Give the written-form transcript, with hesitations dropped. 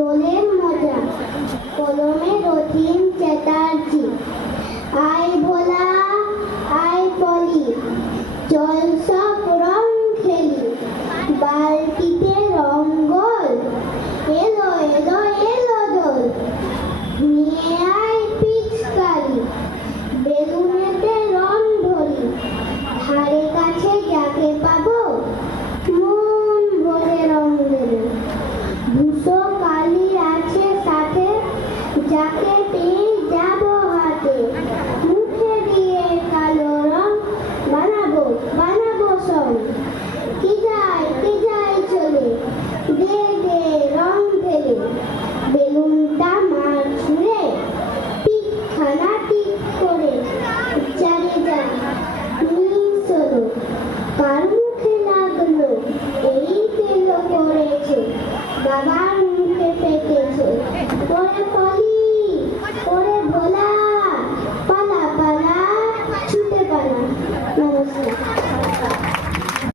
দোলের মজা কলমে রথিন চ্যাটার্জি। আয় ভোলা আয় পলি, চল সব রং খেলি, বালতিতে রং গোল, এলো এলো এলো দোল, নিয়ে আয় পিচকারি, বেলুনেতে রং ধরি, ধারে কাছে যাকে পাবো মন ভরে রং দেবে। দুশো কালি আছে সাথে, যাকে পেয়ে যাবো হাতে, মুখে দিয়ে কালো রং বানাবো বানাবো সব। কি যায় চলে, দে দে রং ঢেলে, বেলুনটা মার ছুঁড়ে টিকখানা টিক করে জাগে যা মিস হলো, কার মুখে লাগলো এই তেল করেছে, বাবার মুখে পেটেছে, পরে